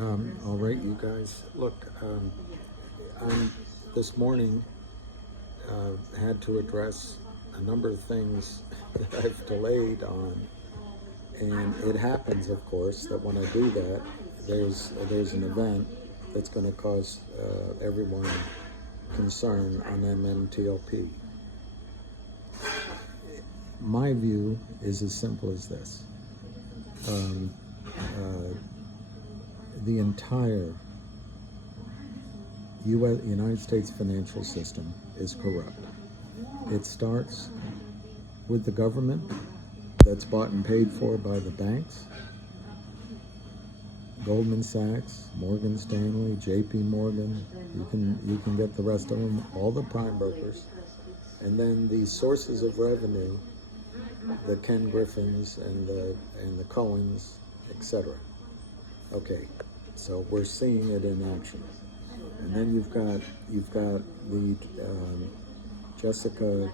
All right, you guys. Look, I'm this morning had to address a number of things that I've delayed on, and it happens, of course, that when I do that, there's an event that's going to cause everyone concern on mmtlp. My view is as simple as this. The entire United States financial system is corrupt. It starts with the government that's bought and paid for by the banks, Goldman Sachs, Morgan Stanley, JP Morgan, you can get the rest of them, all the prime brokers, and then the sources of revenue, the Ken Griffins and the Cohens, etc. Okay, so we're seeing it in action. And then you've got the Jessica,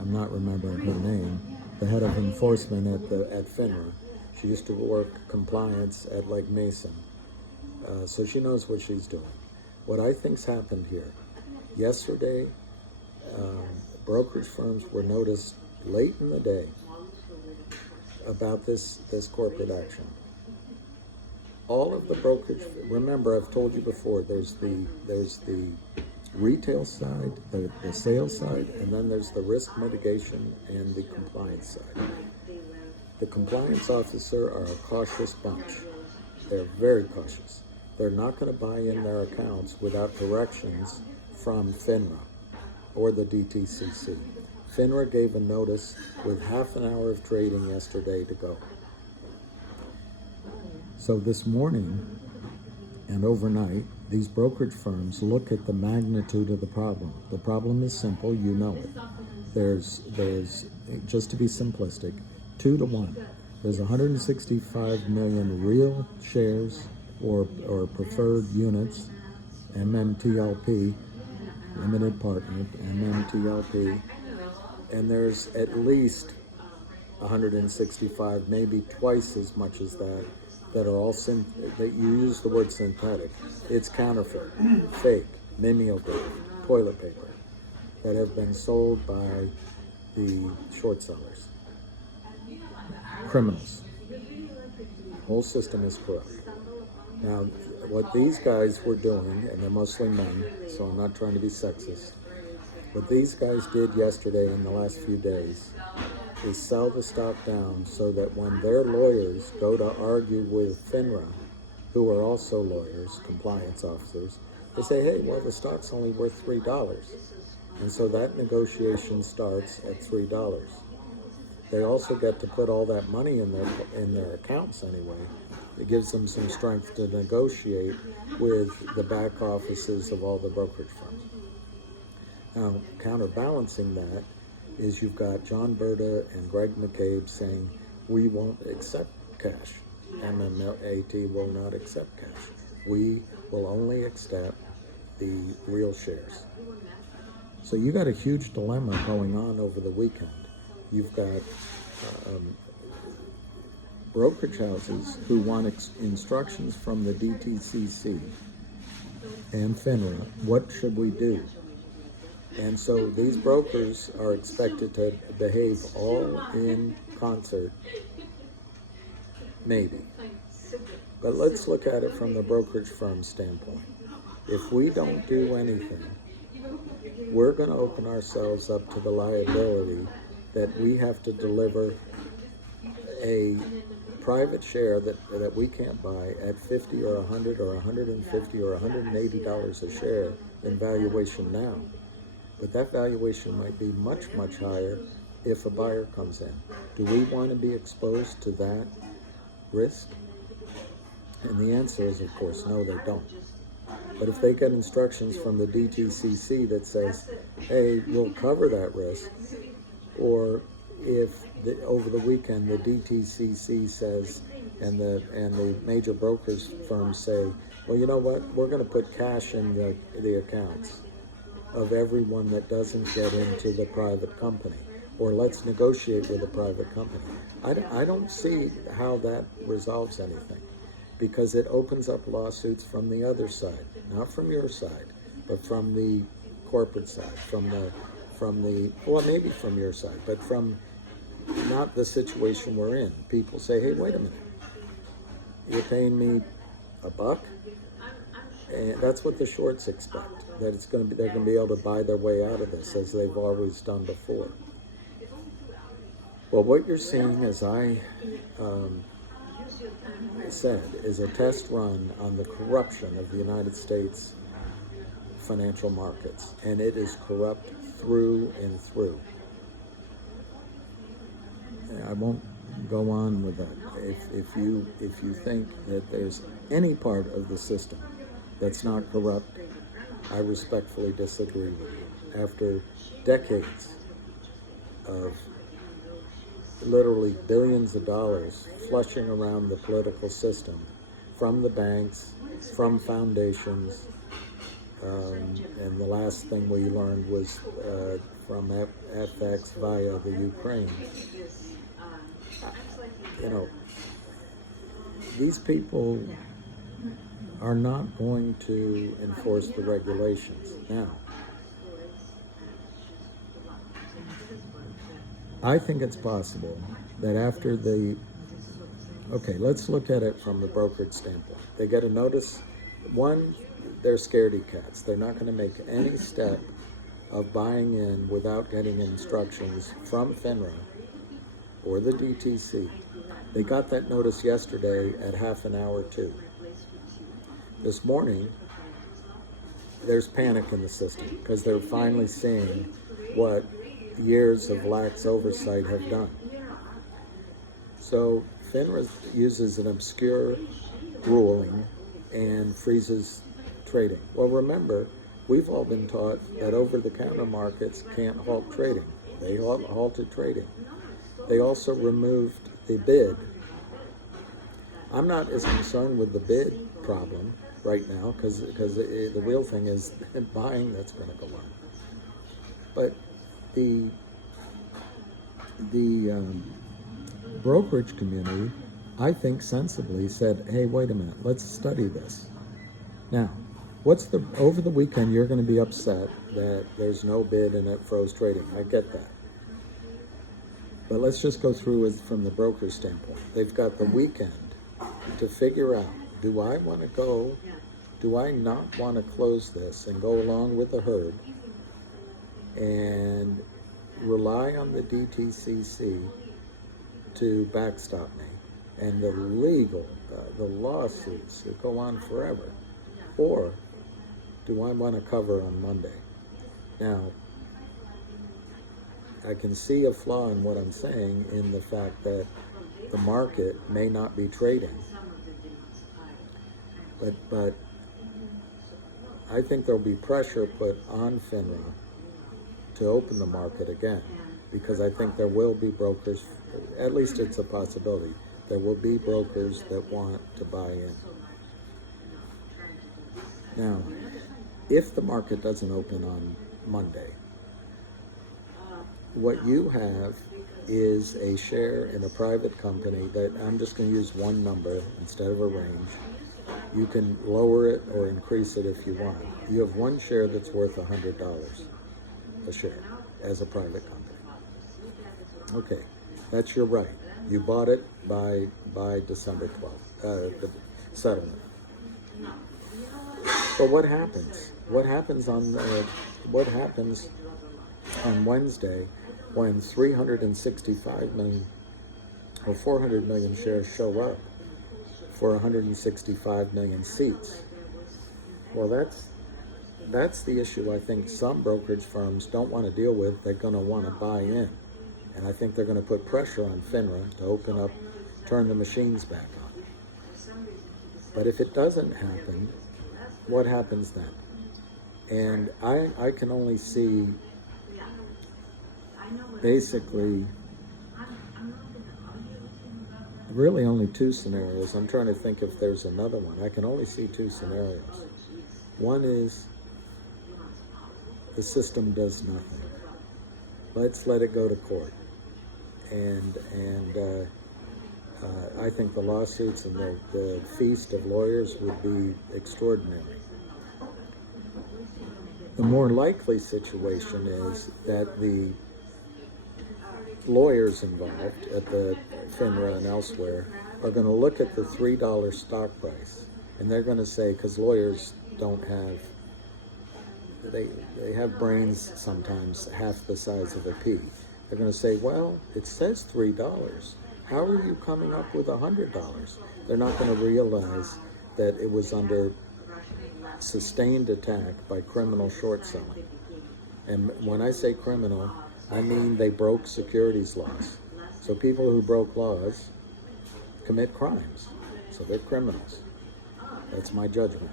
I'm not remembering her name, the head of enforcement at FINRA. She used to work compliance at Lake Mason, so she knows what she's doing. What I think's happened here, yesterday, brokerage firms were noticed late in the day about this corporate action. All of the brokerage, remember I've told you before, there's the retail side, the sales side, and then there's the risk mitigation and the compliance side. The compliance officer are a cautious bunch. They're very cautious. They're not going to buy in their accounts without directions from FINRA or the DTCC. FINRA gave a notice with half an hour of trading yesterday to go. So this morning and overnight, these brokerage firms look at the magnitude of the problem. The problem is simple, you know it. There's just to be simplistic, 2 to 1. There's 165 million real shares or preferred units, mmtlp, limited partner, mmtlp, and there's at least 165, maybe twice as much as that are all that you use the word synthetic. It's counterfeit, fake, mimeograph, toilet paper that have been sold by the short sellers. Criminals. The whole system is corrupt. Now, what these guys were doing, and they're mostly men, so I'm not trying to be sexist, what these guys did yesterday in the last few days is sell the stock down so that when their lawyers go to argue with FINRA, who are also lawyers, compliance officers, they say, hey, well, the stock's only worth $3. And so that negotiation starts at $3. They also get to put all that money in their accounts anyway. It gives them some strength to negotiate with the back offices of all the brokerage firms. Now, counterbalancing that is you've got John Berta and Greg McCabe saying, we won't accept cash. MMAT will not accept cash. We will only accept the real shares. So you got a huge dilemma going on over the weekend. You've got brokerage houses who want instructions from the DTCC and FINRA. What should we do? And so these brokers are expected to behave all in concert, maybe. But let's look at it from the brokerage firm standpoint. If we don't do anything, we're going to open ourselves up to the liability that we have to deliver a private share that we can't buy at $50 or $100 or $150 or $180 a share in valuation now. But that valuation might be much, much higher if a buyer comes in. Do we want to be exposed to that risk? And the answer is, of course, no, they don't. But if they get instructions from the DTCC that says, hey, we'll cover that risk, or if over the weekend the DTCC says, and the major brokers firms say, well, you know what, we're going to put cash in the accounts of everyone that doesn't get into the private company. or let's negotiate with a private company. I don't see how that resolves anything, because it opens up lawsuits from the other side, not from your side, but from the corporate side, from the well, maybe from your side, but from not the situation we're in. People say, hey, wait a minute, you're paying me $1, and that's what the shorts expect, that it's going to be, they're going to be able to buy their way out of this as they've always done before. Well, what you're seeing, as I said, is a test run on the corruption of the United States financial markets, and it is corrupt through and through. I won't go on with that. If you think that there's any part of the system that's not corrupt, I respectfully disagree with you. After decades of literally billions of dollars flushing around the political system, from the banks, from foundations, and the last thing we learned was from FX via the Ukraine. These people are not going to enforce the regulations. Now, I think it's possible that after let's look at it from the brokerage standpoint. They get a notice. One, they're scaredy cats. They're not going to make any step of buying in without getting instructions from FINRA or the DTC. They got that notice yesterday at half an hour to. This morning, there's panic in the system because they're finally seeing what years of lax oversight have done. So FINRA uses an obscure ruling and freezes trading. Well, remember, we've all been taught that over-the-counter markets can't halt trading. They halted trading. They also removed the bid. I'm not as concerned with the bid problem right now because the real thing is buying that's going to go on. But the brokerage community, I think, sensibly said, hey, wait a minute, let's study this. Now, over the weekend, you're going to be upset that there's no bid and it froze trading. I get that. But let's just go through it from the broker's standpoint. They've got the weekend to figure out, do I not want to close this and go along with the herd and rely on the DTCC to backstop me and the lawsuits that go on forever? Or do I want to cover on Monday? Now, I can see a flaw in what I'm saying in the fact that the market may not be trading. But I think there'll be pressure put on FINRA to open the market again, because I think there will be brokers, at least it's a possibility, there will be brokers that want to buy in. Now, if the market doesn't open on Monday, what you have is a share in a private company that, I'm just going to use one number instead of a range. You can lower it or increase it if you want. You have one share that's worth $100 a share as a private company. Okay, that's your right. You bought it by December 12th, the settlement. But what happens? What happens on Wednesday when 365 million or 400 million shares show up for 165 million seats? Well, that's the issue I think some brokerage firms don't want to deal with. They're going to want to buy in. And I think they're going to put pressure on FINRA to open up, turn the machines back on. But if it doesn't happen, what happens then? And I can only see basically really only two scenarios. I'm trying to think if there's another one. I can only see two scenarios. One is the system does nothing. let's let it go to court. And I think the lawsuits and the feast of lawyers would be extraordinary. The more likely situation is that the lawyers involved at the FINRA and elsewhere are going to look at the $3 stock price, and they're going to say, because lawyers don't have, they have brains sometimes half the size of a pea. They're going to say, well, it says $3. How are you coming up with $100? They're not going to realize that it was under sustained attack by criminal short selling. And when I say criminal, I mean they broke securities laws. So people who broke laws commit crimes. So they're criminals. That's my judgment.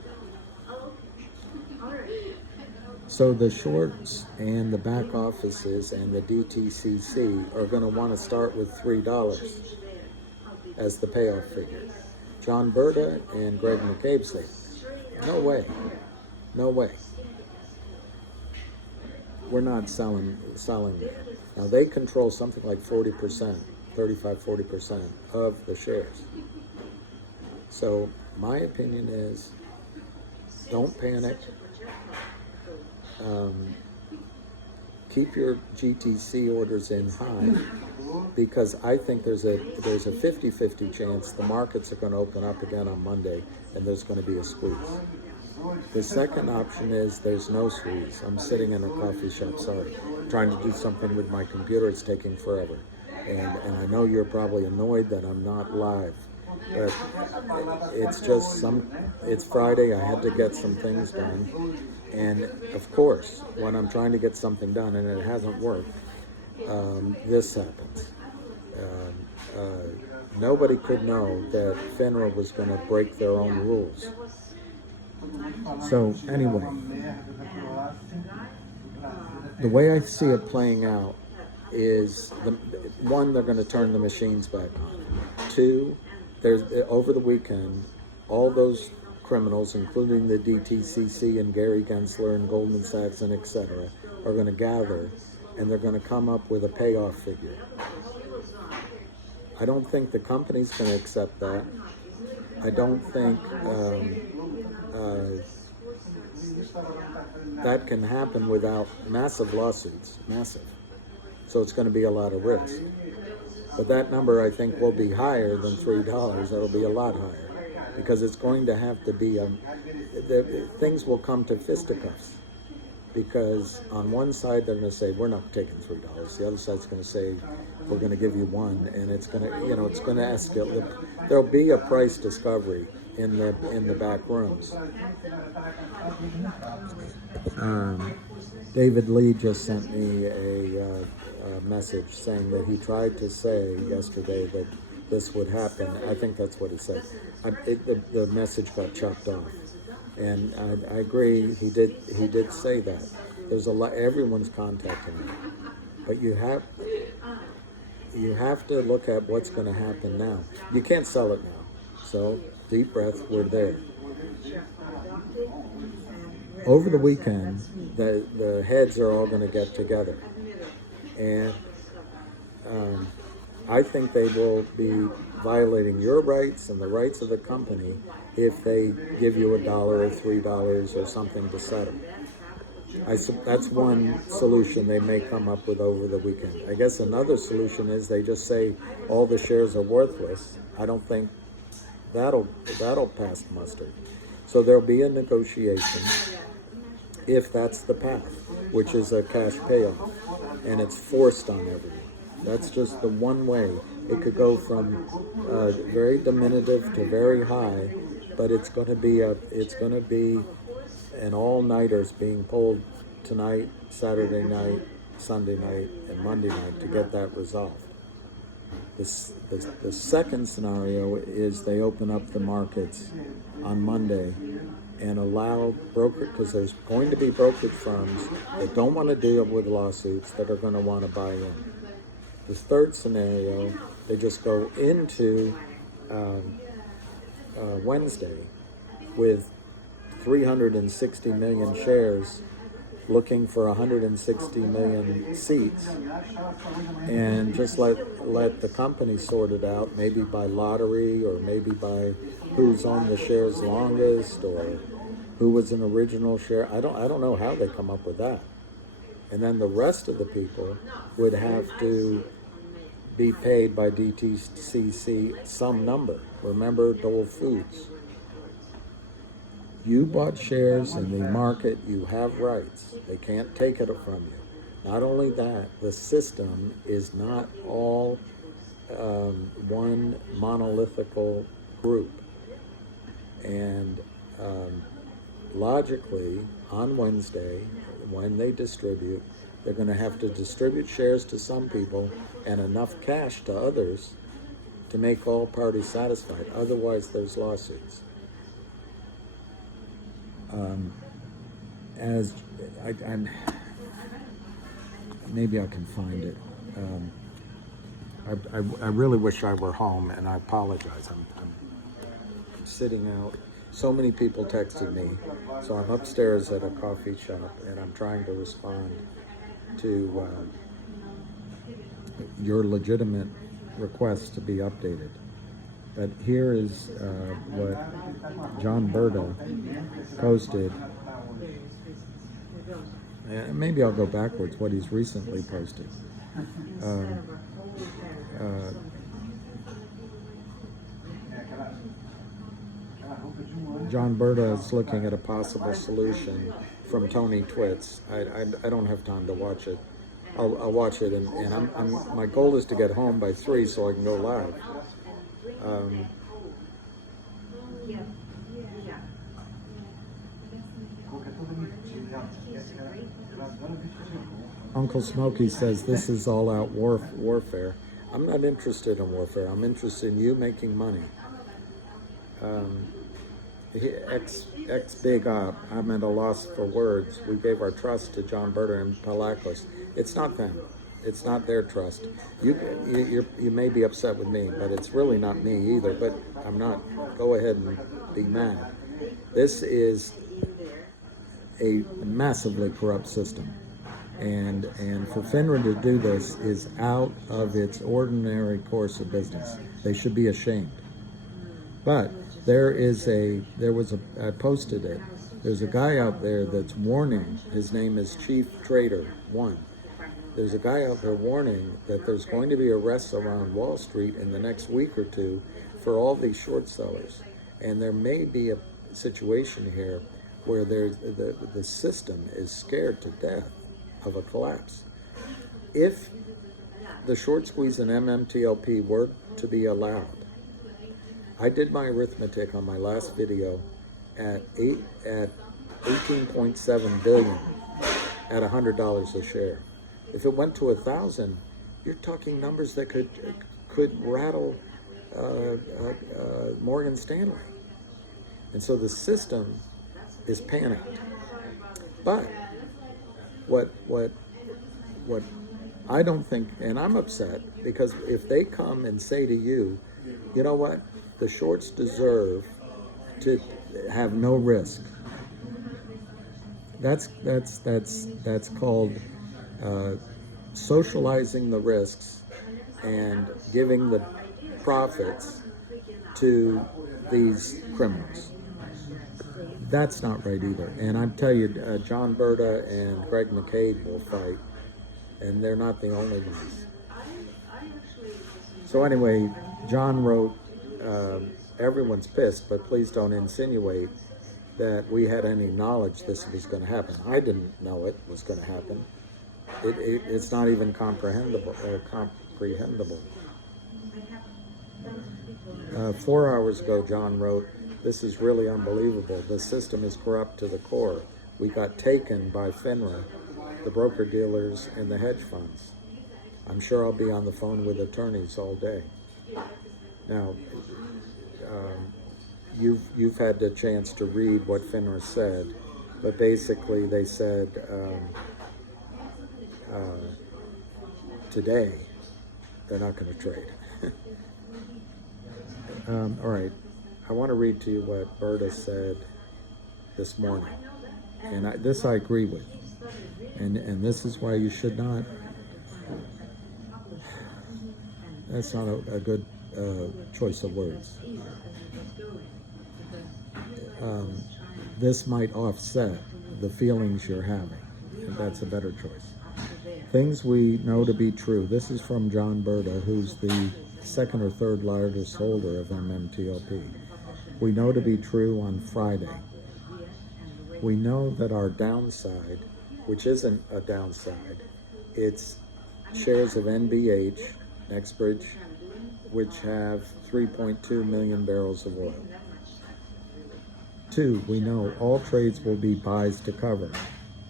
So the shorts and the back offices and the DTCC are going to want to start with $3 as the payoff figure. John Berta and Greg McCabe say, no way, no way. We're not selling there. Now they control something like 40%, 35-40% of the shares. So my opinion is, don't panic. Keep your GTC orders in high, because I think there's a 50-50 chance the markets are going to open up again on Monday and there's going to be a squeeze. The second option is there's no squeeze. I'm sitting in a coffee shop, sorry, trying to do something with my computer. It's taking forever. And I know you're probably annoyed that I'm not live, but it's just it's Friday. I had to get some things done. And of course, when I'm trying to get something done and it hasn't worked, this happens. Nobody could know that FINRA was going to break their own rules. So anyway, the way I see it playing out is, one, they're going to turn the machines back on. Two, over the weekend, all those criminals, including the DTCC and Gary Gensler and Goldman Sachs and etc., are going to gather, and they're going to come up with a payoff figure. I don't think the company's going to accept that. I don't think that can happen without massive lawsuits, massive. So it's going to be a lot of risk. But that number, I think, will be higher than $3. It'll be a lot higher, because it's going to have to be things will come to fisticuffs, because on one side they're going to say, we're not taking $3. The other side's going to say, we're going to give you $1, and it's going to, it's going to escalate. There'll be a price discovery in the back rooms. David Lee just sent me a message saying that he tried to say yesterday that this would happen. I think that's what he said. The message got chopped off, and I agree. He did say that. There's a lot. Everyone's contacting me, but you have to look at what's going to happen now. You can't sell it now. So deep breath. We're there. Over the weekend, the heads are all going to get together, and I think they will be violating your rights and the rights of the company if they give you $1 or $3 or something to settle. That's one solution they may come up with over the weekend. I guess another solution is they just say all the shares are worthless. I don't think that'll pass muster. So there'll be a negotiation if that's the path, which is a cash payoff, and it's forced on everyone. That's just the one way. It could go from very diminutive to very high, but it's going to be an all-nighters being pulled tonight, Saturday night, Sunday night, and Monday night to get that resolved. The second scenario is they open up the markets on Monday and allow because there's going to be brokerage firms that don't want to deal with lawsuits that are going to want to buy in. The third scenario, they just go into Wednesday with 360 million shares looking for 160 million seats, and just let the company sort it out, maybe by lottery or maybe by who's owned the shares longest or who was an original share. I don't know how they come up with that. And then the rest of the people would have to be paid by DTCC some number. Remember Dole Foods. You bought shares in the market, you have rights. They can't take it from you. Not only that, the system is not all one monolithical group. And logically, on Wednesday, when they distribute, they're going to have to distribute shares to some people and enough cash to others to make all parties satisfied. Otherwise, there's lawsuits. Maybe I can find it. I really wish I were home, and I apologize. I'm sitting out. So many people texted me, so I'm upstairs at a coffee shop, and I'm trying to respond to your legitimate request to be updated. But here is what John Berta posted. Maybe I'll go backwards, what he's recently posted. John Berta is looking at a possible solution from Tony Twits. I don't have time to watch it. I'll watch it, and my goal is to get home by 3 so I can go live. Uncle Smokey says this is all out warfare. I'm not interested in warfare. I'm interested in you making money. Ex big op. I'm at a loss for words. We gave our trust to John Berta and Palacos. It's not them. It's not their trust. You may be upset with me, but it's really not me either. But I'm not. Go ahead and be mad. This is a massively corrupt system, and for FINRA to do this is out of its ordinary course of business. They should be ashamed. But I posted it. There's a guy out there that's warning. His name is Chief Trader 1. There's a guy out there warning that there's going to be arrests around Wall Street in the next week or two for all these short sellers. And there may be a situation here where the system is scared to death of a collapse. If the short squeeze in mmtlp were to be allowed, I did my arithmetic on my last video at 18.7 billion at $100 a share. If it went to 1,000, you're talking numbers that could rattle Morgan Stanley. And so the system is panicked. But what I don't think, and I'm upset, because if they come and say to you, you know what, the shorts deserve to have no risk. That's called socializing the risks and giving the profits to these criminals. That's not right either. And I tell you, John Berta and Greg McCabe will fight, and they're not the only ones. So anyway, John wrote, everyone's pissed, but please don't insinuate that we had any knowledge this was going to happen. I didn't know it was going to happen. It's not even comprehensible. 4 hours ago, John wrote, this is really unbelievable. The system is corrupt to the core. We got taken by FINRA, the broker-dealers, and the hedge funds. I'm sure I'll be on the phone with attorneys all day. Now, you've had the chance to read what FINRA said, but basically they said today they're not going to trade. All right, I want to read to you what Berta said this morning, and this I agree with. And this is why you should not, that's not a good choice of words. This might offset the feelings you're having. And that's a better choice. Things we know to be true. This is from John Berta, who's the second or third largest holder of mmtlp. We know to be true on Friday. We know that our downside, which isn't a downside, it's shares of NBH, NextBridge, which have 3.2 million barrels of oil. 2, we know all trades will be buys to cover.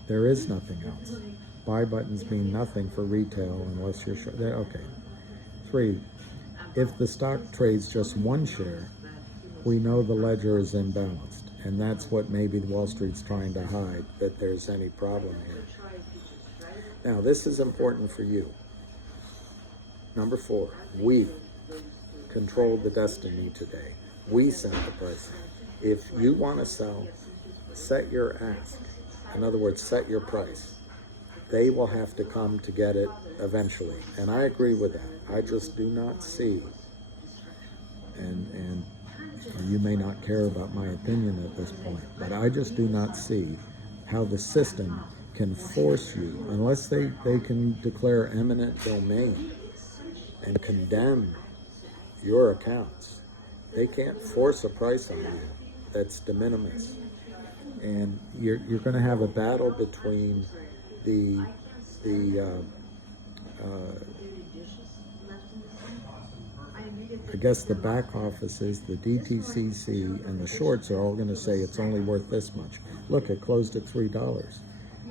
There is nothing else. Buy buttons mean nothing for retail unless you're sure. Okay. 3, if the stock trades just one share, we know the ledger is imbalanced. And that's what maybe Wall Street's trying to hide, that there's any problem here. Now, this is important for you. Number 4, we controlled the destiny today. We set the price. If you want to sell, set your ask. In other words, set your price. They will have to come to get it eventually. And I agree with that. I just do not see, and you may not care about my opinion at this point, but I just do not see how the system can force you, unless they can declare eminent domain and condemn your accounts. They can't force a price on you that's de minimis. And you're going to have a battle between I guess the back offices, the DTCC, and the shorts are all going to say it's only worth this much. Look, it closed at $3.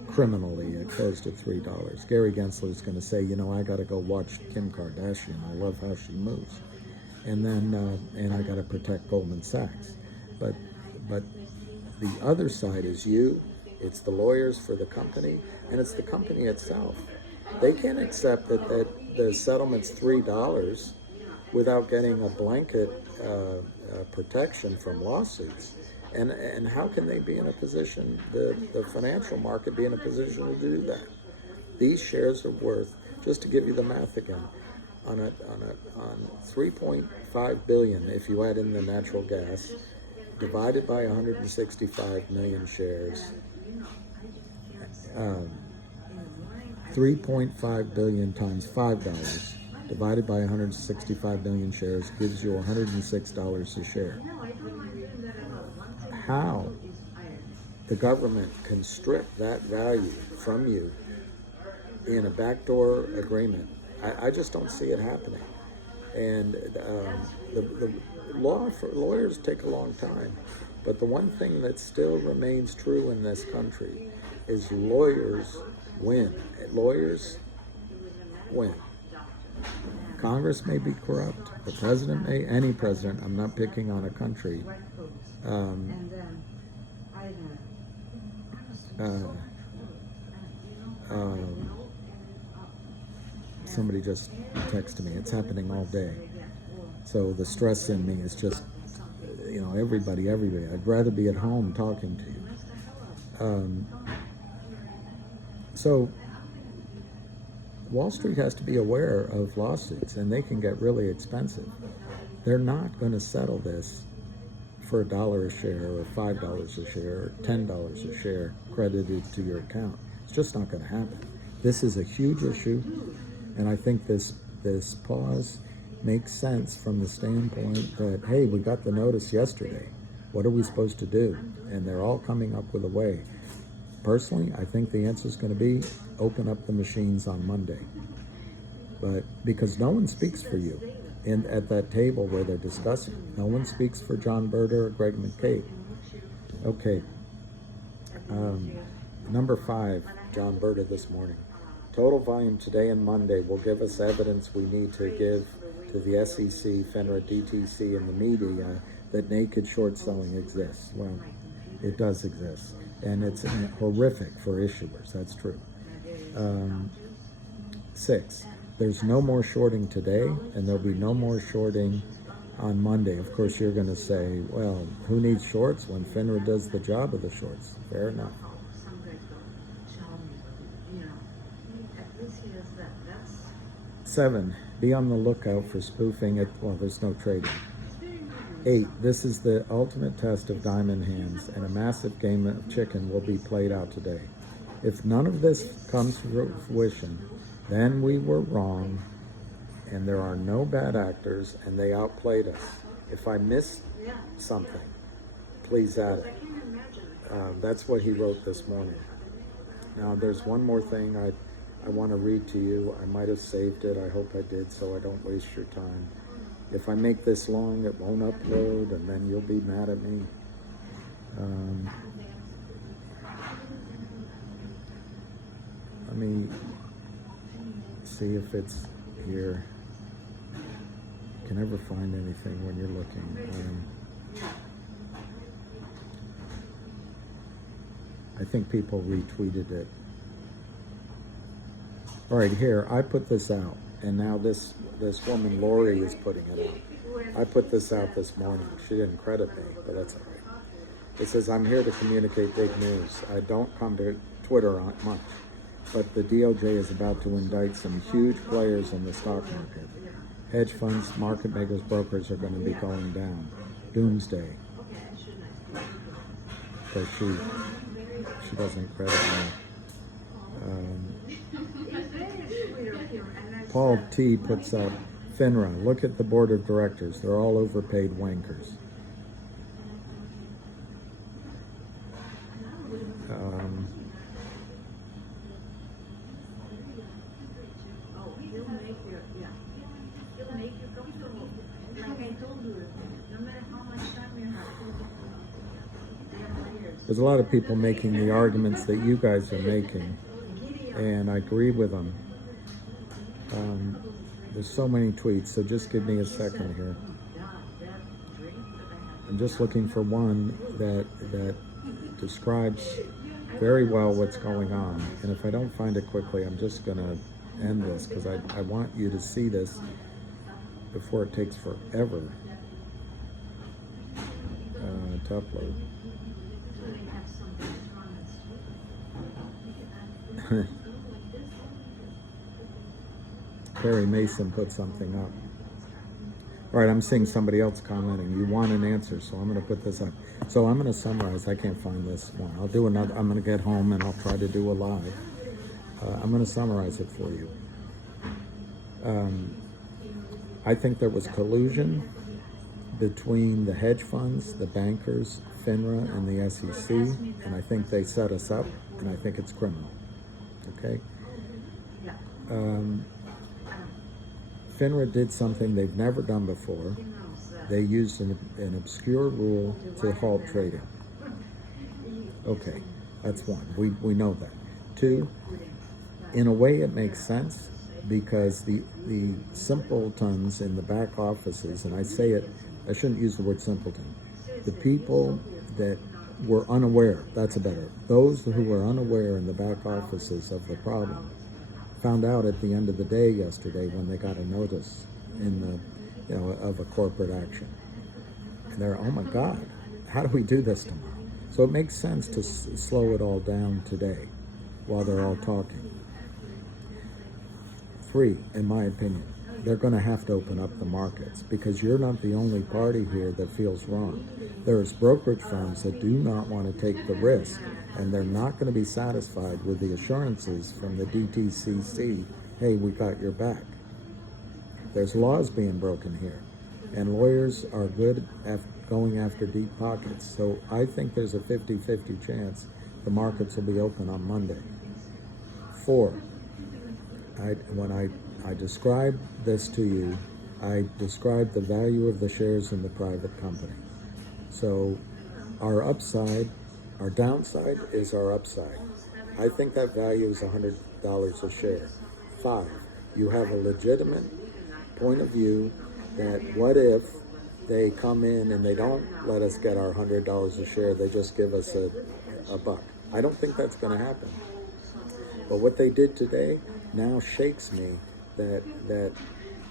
Criminally, it closed at $3. Gary Gensler is going to say, you know, I got to go watch Kim Kardashian. I love how she moves. And then, and I got to protect Goldman Sachs. But the other side is you. It's the lawyers for the company, and it's the company itself. They can't accept that the settlement's $3 without getting a blanket protection from lawsuits. And how can they be in a position, the financial market be in a position to do that? These shares are worth, just to give you the math again, on 3.5 billion, if you add in the natural gas, divided by 165 million shares, 3.5 billion times $5 divided by 165 million shares gives you $106 a share. How the government can strip that value from you in a backdoor agreement, I just don't see it happening. And the lawyers take a long time, but the one thing that still remains true in this country is lawyers win. Lawyers win. Congress may be corrupt. The president may, any president, I'm not picking on a country. Somebody just texted me. It's happening all day. So the stress in me is just, you know, everybody. I'd rather be at home talking to you. So Wall Street has to be aware of lawsuits, and they can get really expensive. They're not going to settle this for $1 a share or $5 a share or $10 a share credited to your account. It's just not going to happen. This is a huge issue, and I think this pause makes sense from the standpoint that, hey, we got the notice yesterday. What are we supposed to do? And they're all coming up with a way. Personally, I think the answer is going to be open up the machines on Monday. But because no one speaks for you at that table where they're discussing. No one speaks for John Berta or Greg McCabe. Okay. Number 5, John Berta this morning. Total volume today and Monday will give us evidence we need to give to the SEC, FINRA, DTC, and the media that naked short selling exists. Well, it does exist. And it's horrific for issuers. That's true. 6, there's no more shorting today, and there'll be no more shorting on Monday. Of course, you're going to say, well, who needs shorts when FINRA does the job of the shorts? Fair enough. 7, be on the lookout for spoofing it. Well, there's no trading. 8, this is the ultimate test of diamond hands, and a massive game of chicken will be played out today. If none of this comes to fruition, then we were wrong, and there are no bad actors, and they outplayed us. If I missed something, please add it. That's what he wrote this morning. Now, there's one more thing I want to read to you. I might have saved it. I hope I did, so I don't waste your time. If I make this long, it won't upload, and then you'll be mad at me. Let me see if it's here. You can never find anything when you're looking. I think people retweeted it. All right, here, I put this out, and now this woman, Lori, is putting it out. I put this out this morning. She didn't credit me, but that's all right. It says, I'm here to communicate big news. I don't come to Twitter much, but the DOJ is about to indict some huge players in the stock market. Hedge funds, market makers, brokers are going to be going down. Doomsday. So she doesn't credit me. Paul T. puts up, FINRA, look at the board of directors. They're all overpaid wankers. There's a lot of people making the arguments that you guys are making, and I agree with them. There's so many tweets, so just give me a second here. I'm just looking for one that describes very well what's going on, and if I don't find it quickly, I'm just going to end this, because I want you to see this before it takes forever to upload. Perry Mason put something up. All right, I'm seeing somebody else commenting. You want an answer, so I'm going to put this up. So I'm going to summarize. I can't find this one. I'll do another. I'm going to get home and I'll try to do a live. I'm going to summarize it for you. I think there was collusion between the hedge funds, the bankers, FINRA, and the SEC, and I think they set us up, and I think it's criminal. Okay? FINRA did something they've never done before. They used an obscure rule to halt trading. Okay, that's one. We know that. 2, in a way it makes sense, because the simpletons in the back offices, and I say it, I shouldn't use the word simpleton, the people that were unaware, that's a better, those who were unaware in the back offices of the problem, found out at the end of the day yesterday when they got a notice in the, of a corporate action. And they're, oh my God, how do we do this tomorrow? So it makes sense to slow it all down today while they're all talking. 3, in my opinion, they're going to have to open up the markets, because you're not the only party here that feels wrong. There's brokerage firms that do not want to take the risk, and they're not going to be satisfied with the assurances from the DTCC, hey, we got your back. There's laws being broken here, and lawyers are good at going after deep pockets. So I think there's a 50-50 chance the markets will be open on Monday. 4, when I described this to you, I described the value of the shares in the private company. So our upside, our downside is our upside. I think that value is $100 a share. 5, you have a legitimate point of view that what if they come in and they don't let us get our $100 a share, they just give us a buck. I don't think that's going to happen. But what they did today now shakes me that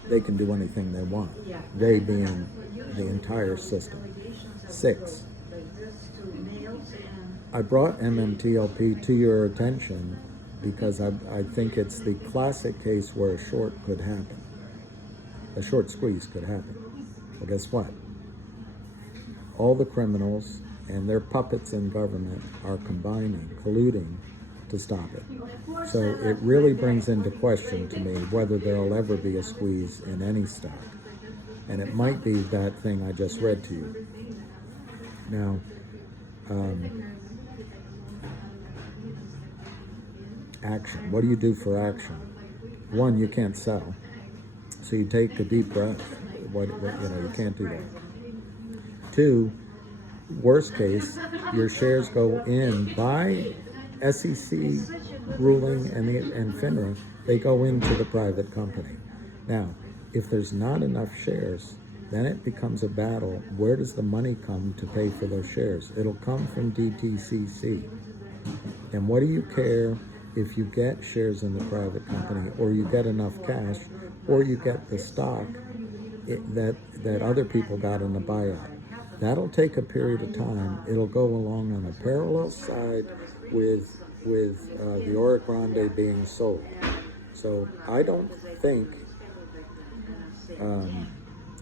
they can do anything they want. They being the entire system. 6, I brought mmtlp to your attention because I think it's the classic case where a short could happen. A short squeeze could happen. Well, guess what? All the criminals and their puppets in government are combining, colluding to stop it. So it really brings into question to me whether there'll ever be a squeeze in any stock. And it might be that thing I just read to you. Now, action. What do you do for action? One, you can't sell. So you take a deep breath. You can't do that. Two, worst case, your shares go in by SEC ruling and FINRA, they go into the private company. Now, if there's not enough shares, then it becomes a battle. Where does the money come to pay for those shares? It'll come from DTCC. And what do you care if you get shares in the private company, or you get enough cash, or you get the stock that other people got in the buyout? That'll take a period of time. It'll go along on a parallel side with the Ora Grande being sold. So I don't think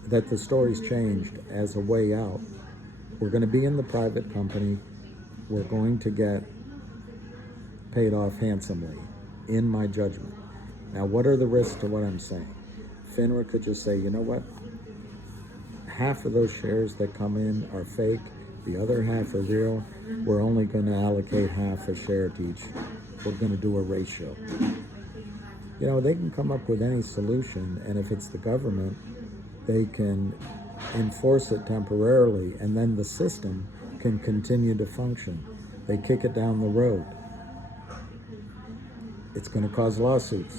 that the story's changed as a way out. We're going to be in the private company. We're going to get paid off handsomely, in my judgment. Now, what are the risks to what I'm saying? FINRA could just say, you know what? Half of those shares that come in are fake. The other half are real. We're only going to allocate half a share to each. We're going to do a ratio. They can come up with any solution, and if it's the government, they can enforce it temporarily, and then the system can continue to function. They kick it down the road. It's going to cause lawsuits,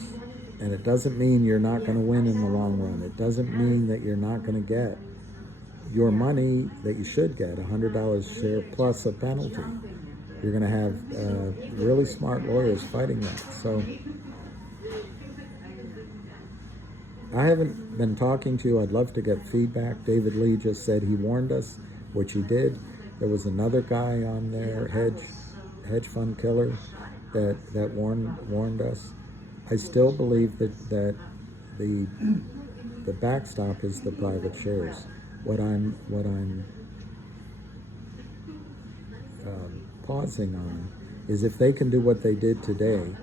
and it doesn't mean you're not going to win in the long run. It doesn't mean that you're not going to get your money that you should get, $100 share plus a penalty. You're going to have really smart lawyers fighting that. So I haven't been talking to you. I'd love to get feedback. David Lee just said he warned us, which he did. There was another guy on there, hedge fund killer, that warned us. I still believe that the backstop is the private shares. What I'm pausing on is, if they can do what they did today,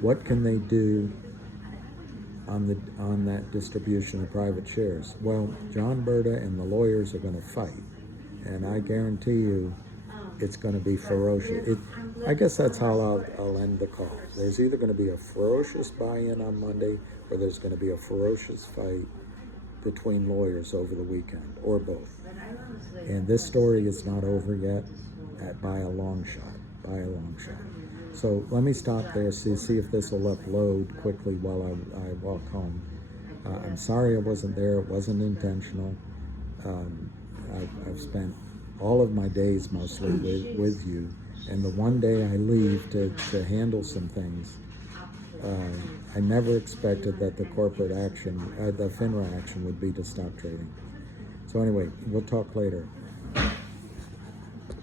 what can they do on that distribution of private shares? Well, John Berta and the lawyers are going to fight, and I guarantee you it's going to be ferocious. I guess that's how I'll end the call. There's either going to be a ferocious buy-in on Monday, or there's going to be a ferocious fight between lawyers over the weekend, or both. And this story is not over yet by a long shot. So let me stop there, see if this will upload quickly while I walk home. I'm sorry I wasn't there. It wasn't intentional. I've spent all of my days mostly with you, and the one day I leave to handle some things, I never expected that the corporate action, the FINRA action, would be to stop trading. So anyway, we'll talk later.